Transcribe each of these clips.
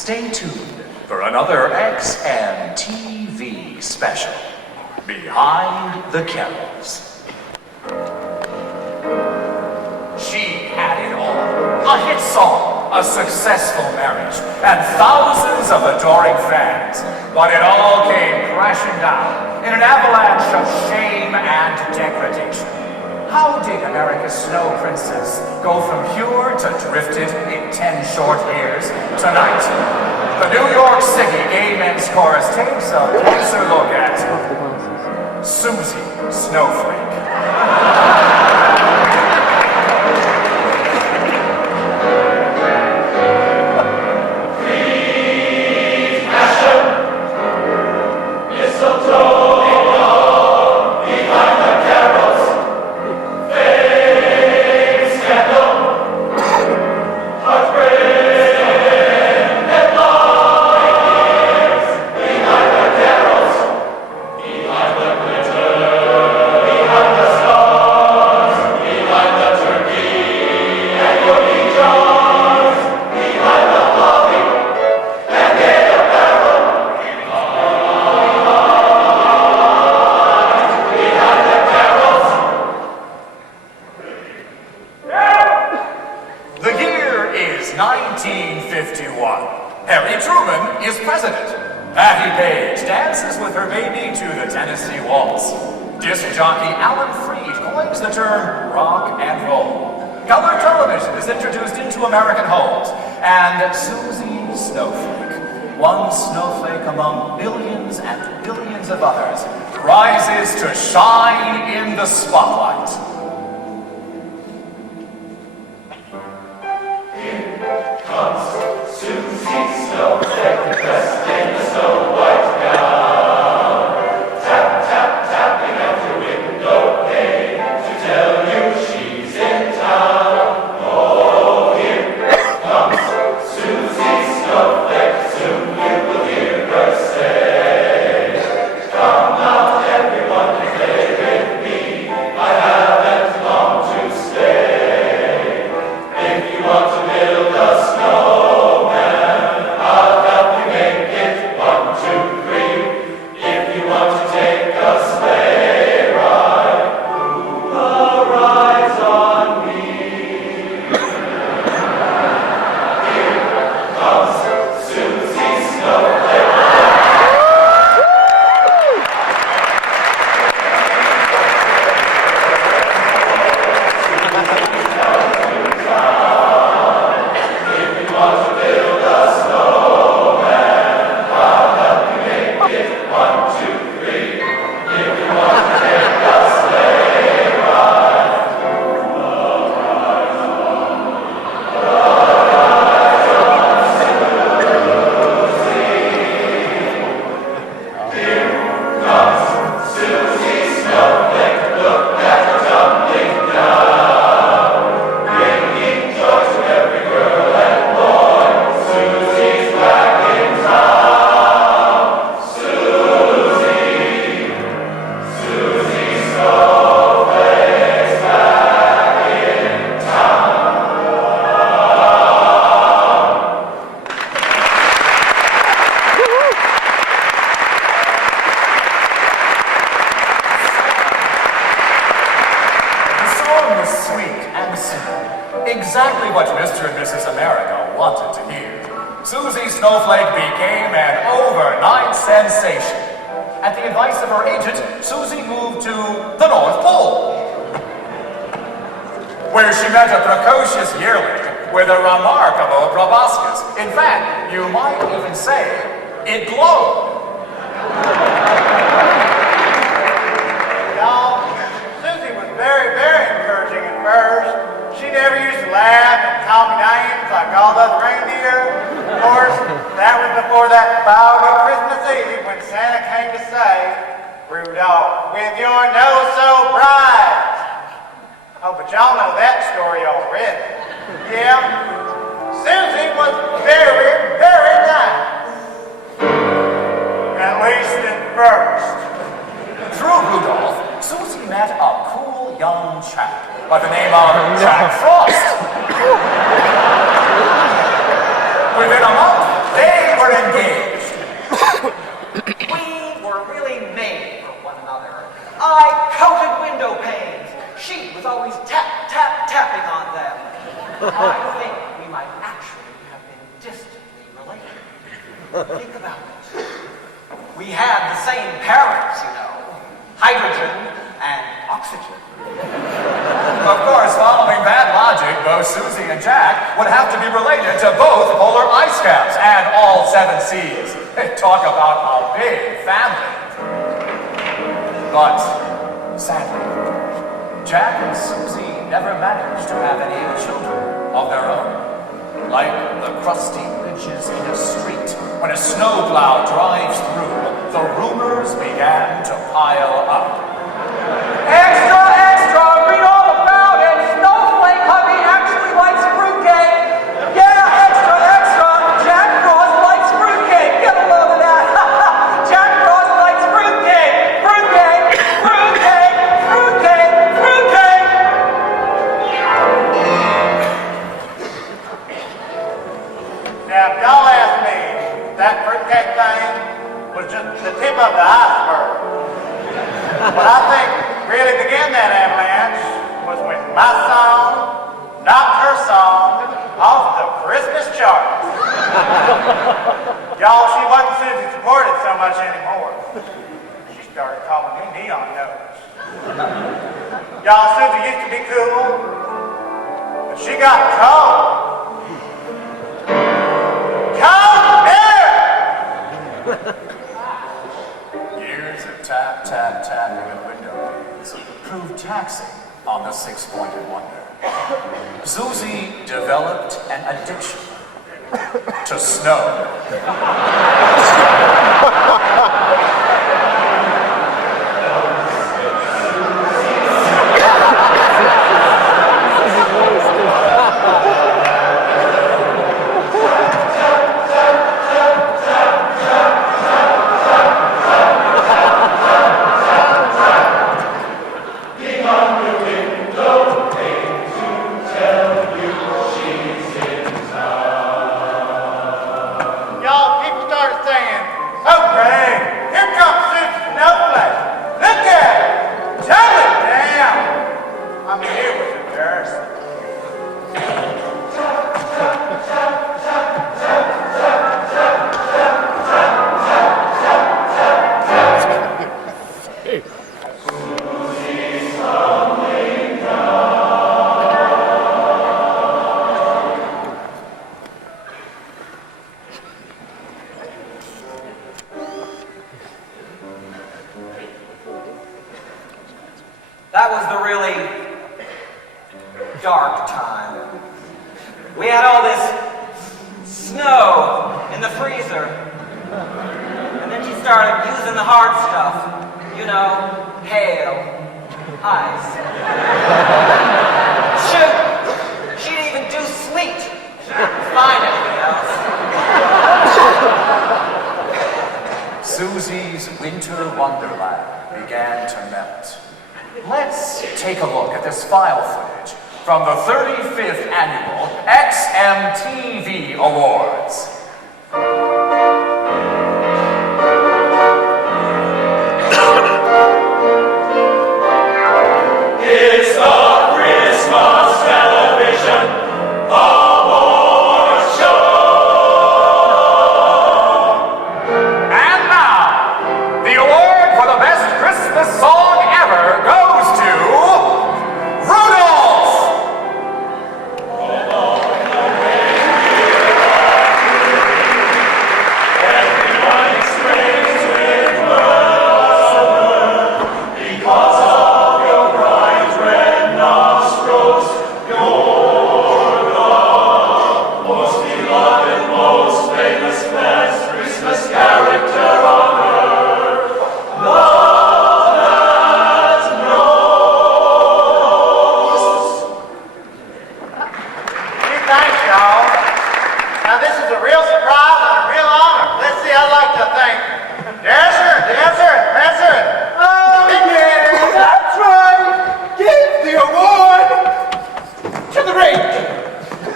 Stay tuned for another XMTV special, Behind the Kennels. She had it all. A hit song, a successful marriage, and thousands of adoring fans. But it all came crashing down in an avalanche of shame and degradation. How did America's snow princess go from pure to drifted in 10 short years? Tonight, the New York City gay men's chorus takes a closer look at Suzie Snowflake. American homes, and Soozie Snowflake, one snowflake among billions and billions of others, rises to shine in the spotlight. Here comes Soozie Snowflake, dressed in the snow white gown. Tap, tap, tapping at your window pane to tell you she's in town. Exactly what Mr. and Mrs. America wanted to hear. Soozie Snowflake became an overnight sensation. At the advice of her agent, Suzie moved to the North Pole, where she met a precocious yearling with a remarkable proboscis. In fact, you might even say it glowed. Y'all, Suzie was very, very encouraging at first. She never used to laugh and call me names like all those reindeer. Of course, that was before that foggy Christmas Eve when Santa came to say, Rudolph, with your nose so bright. Oh, but y'all know that story already. Yeah, Suzie was very, very nice. At least at first. Through Rudolph, Suzie met a cool young chap by the name of Jack Frost. Within a month, they Think about it. We had the same parents, you know. Hydrogen and oxygen. Of course, following that logic, both Suzie and Jack would have to be related to both polar ice caps and all 7 seas. Talk about a big family. But, sadly, Jack and Suzie never managed to have any children of their own. Like the crusty ridges in a street, when a snowplow drives through, the rumors began to pile up. Extra, extra! Read all about it! Snowflake hubby actually likes fruitcake! Yeah, extra, extra! Jack Frost likes fruitcake! Get a load of that! Jack Frost likes fruitcake! Fruitcake! Fruitcake! Fruitcake! Fruitcake! Now, if y'all ask me, that fruitcake thing was just the tip of the iceberg. What I think really began that avalanche was when my song knocked her song off the Christmas charts. Y'all, she wasn't Susie supported so much anymore. She started calling me neon nose. Y'all, Susie used to be cool, but she got cold. Come here! Years of tap, tap, tapping of window panes proved taxing on the 6-pointed wonder. Suzie developed an addiction to snow. Y'all, people started saying, "Oh, great, here comes Suzie Snowflake. Look at it. Tell it down." I mean, it was embarrassing. That was the really dark time. We had all this snow in the freezer. And then she started using the hard stuff. You know, hail, ice. Shoot, she'd even do sleet. Find anything else. Susie's winter wonderland began to melt. Let's take a look at this file footage from the 35th Annual XMTV Awards. It's the Christmas Television Award Show. And now, the award for the best Christmas song ever goes to Rudolph! Everyone exclaims with wonder because of your bright red nostrils. You're the most beloved, most famous, best Christmas character on earth. Love that knows. Gee, thanks, y'all. Now, this is a real surprise and a real honor. Let's see, I'd like to thank Dancer, Dancer, Prancer. Oh, yeah, that's right! Give the award to the reindeer!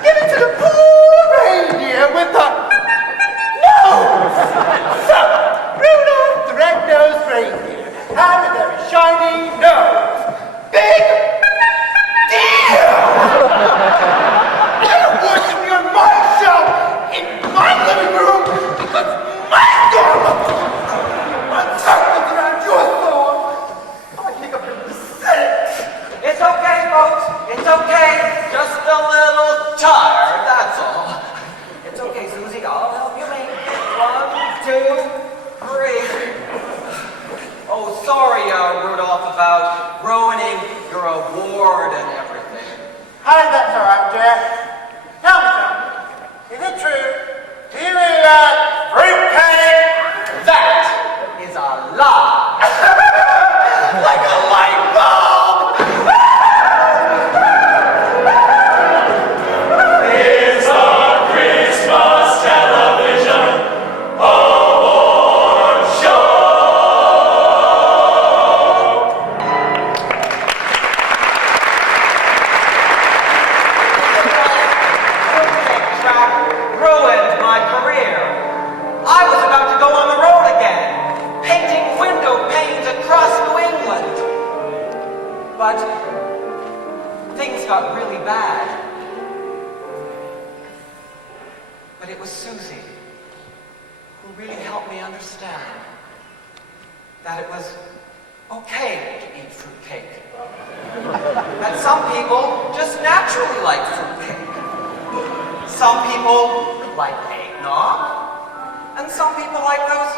Give it to the poor reindeer with the nose! So, Rudolph the red-nosed reindeer had a very shiny nose. Big deal! I don't want you near my show in my living room because But things got really bad. But it was Suzie who really helped me understand that it was okay to eat fruitcake. That some people just naturally like fruitcake. Some people like eggnog, and some people like those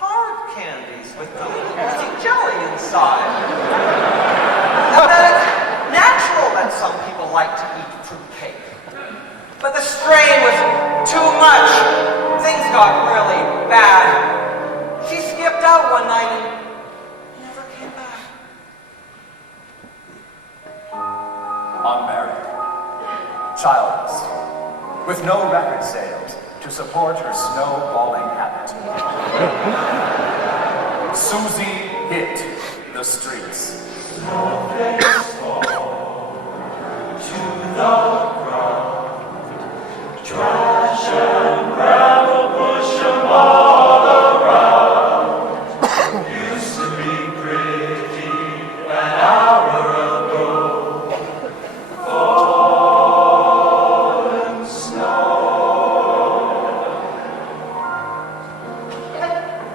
hard candies with the fuzzy jelly inside. And that it's natural that some people like to eat fruitcake. But the strain was too much. Things got really bad. She skipped out one night and never came back. Unmarried, childless, with no record sales to support her snowballing habit. Suzie hit the streets. Snowflakes fall to the ground. Trash and gravel push 'em all around. Used to be pretty an hour ago. Fallen snow.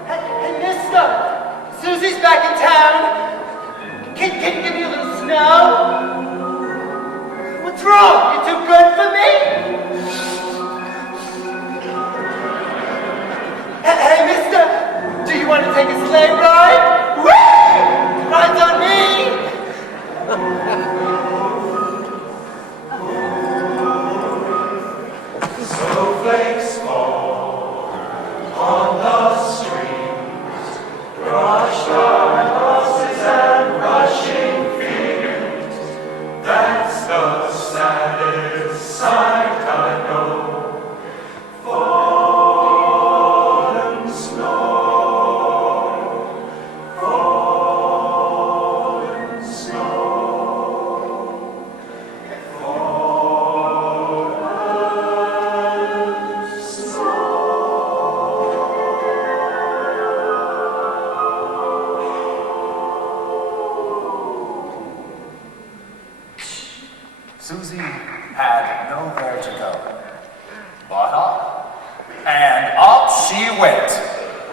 Hey, mister! Susie's back in town. Can you give me a little snow? What's wrong? You too good for me? Hey, mister! Do you want to take a sleigh ride? Woo! Rides on me! Snowflakes fall on the streets, crushed our houses and rushing fields. That's the saddest sight I know. Fallen snow, fallen snow, fallen snow. Suzie had nowhere to go but up, and up she went.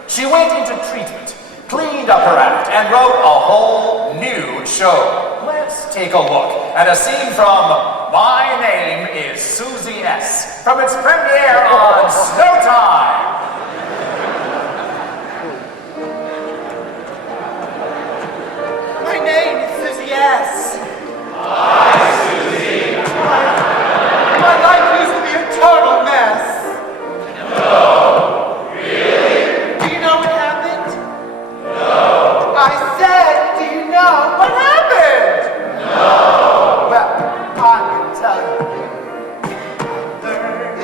She went into treatment, cleaned up her act, and wrote a whole new show. Let's take a look at a scene from My Name is Suzie S. from its premiere on Snowtime. My name is Suzie S. My life used to be a total mess. No, really? Do you know what happened? No. I said, do you know what happened? No. Well, I can tell you. Learn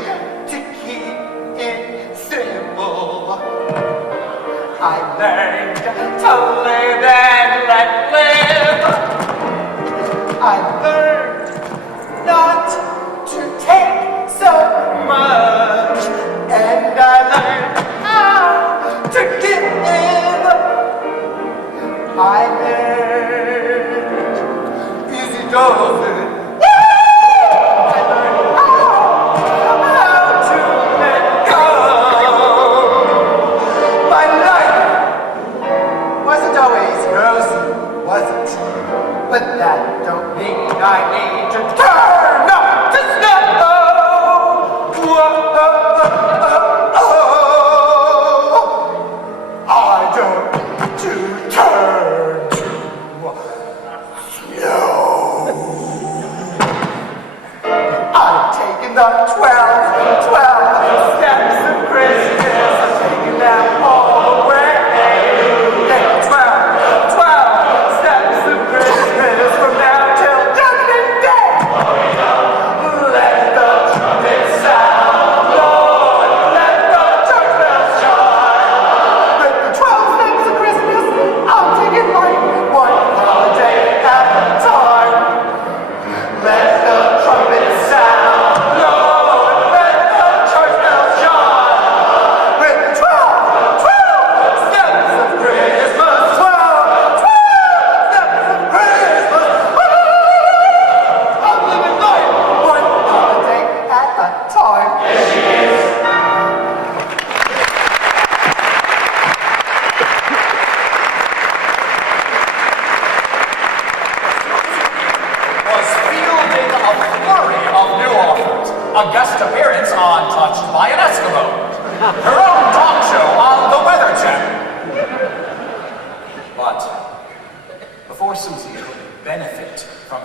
to keep it simple. I learned to live and let live. I learned not to take so much, and I learned how to give. I learned easy does it. I learned how to let go. My life wasn't always rosy, was it? But that don't mean I need to turn up to snow. I don't need to turn to snow.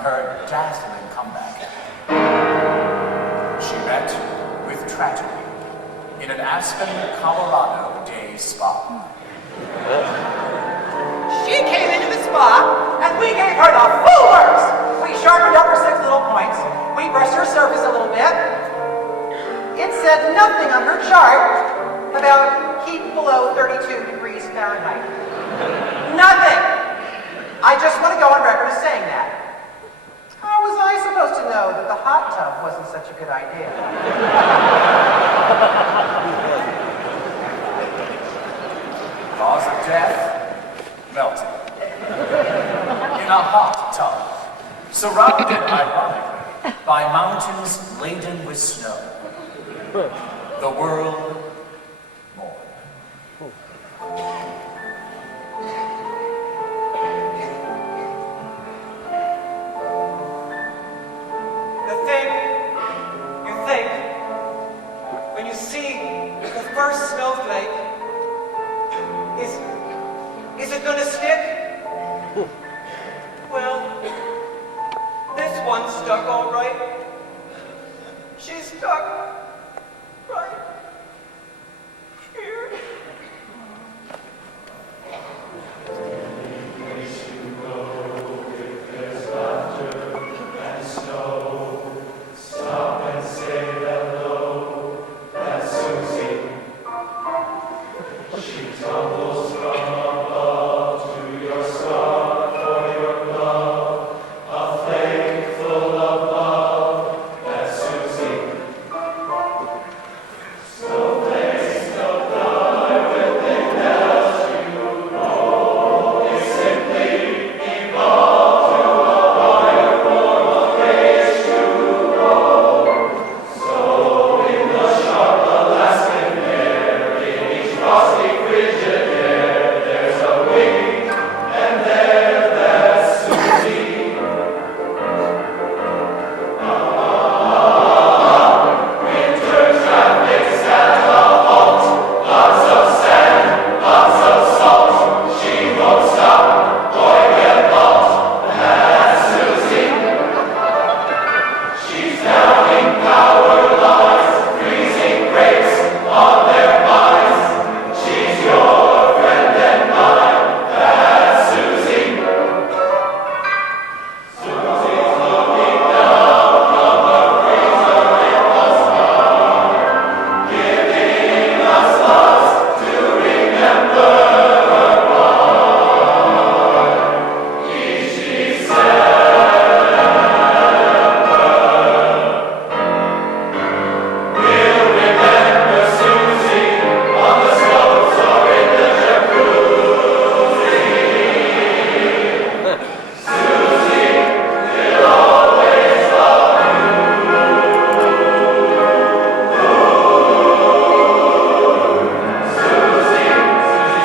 her dazzling comeback. She met with tragedy in an Aspen, Colorado day spa. She came into the spa, and we gave her the full works. We sharpened up her 6 little points. We brushed her surface a little bit. It said nothing on her chart about heat below 32 degrees Fahrenheit. Nothing. I just want to go on record as saying that. How was I supposed to know that the hot tub wasn't such a good idea? Cause of death? Melting. In a hot tub, surrounded ironically by mountains laden with snow. The world mourned. The thing you think when you see the first snowflake is it gonna stick? Well, this one stuck all right. She's stuck right here. Stop and say hello. That's Suzie. She tumbles from above to your scarf or your glove. A flake full of love. That's Suzie. Snowflakes don't die with the else you know. You simply evolve to a higher form of grace to grow. So in the sharp Alaskan air, in each frosty frigid air, there's a wing, and there, that's Suzie. Winter traffic's at a halt. Lots of sand, lots of salt. She won't stop or get lost. That's Suzie. She's downing power lines, freezing grapes on their vines. She's your friend and mine. That's Suzie. Susie's looking down from the freezer in the sky, giving us lots to remember her by. Each We'll remember Suzie on the slopes or in the jacuzzi. Suzie, we'll always love you. Suzie,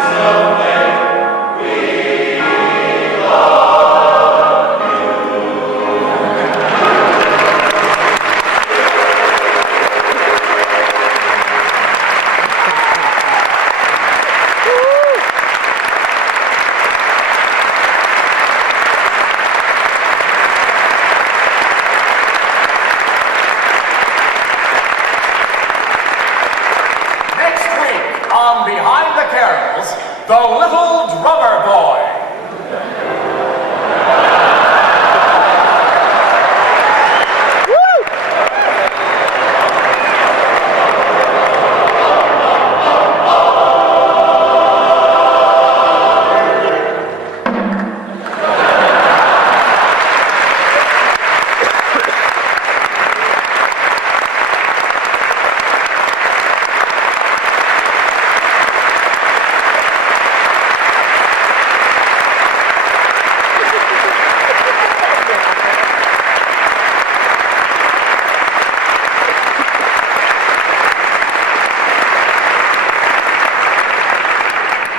Snowflake, we love Next week on Behind the Carols, the Little Drummer Boy.